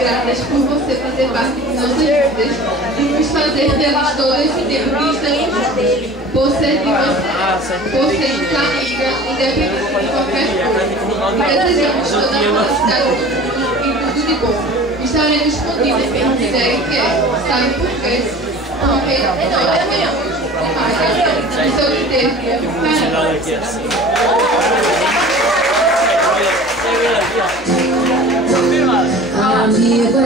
gratas por você fazer parte de nossas vidas e nos fazer felizes todo esse tempo que estamos por ser de você, por ser sua amiga, independente de qualquer coisa. Desejamos toda a felicidade do mundo e tudo de bom. Estaremos contigo quando quiser e quer. Sabe por quê? Porque não é amanhã. Isso é o que teve. Amigo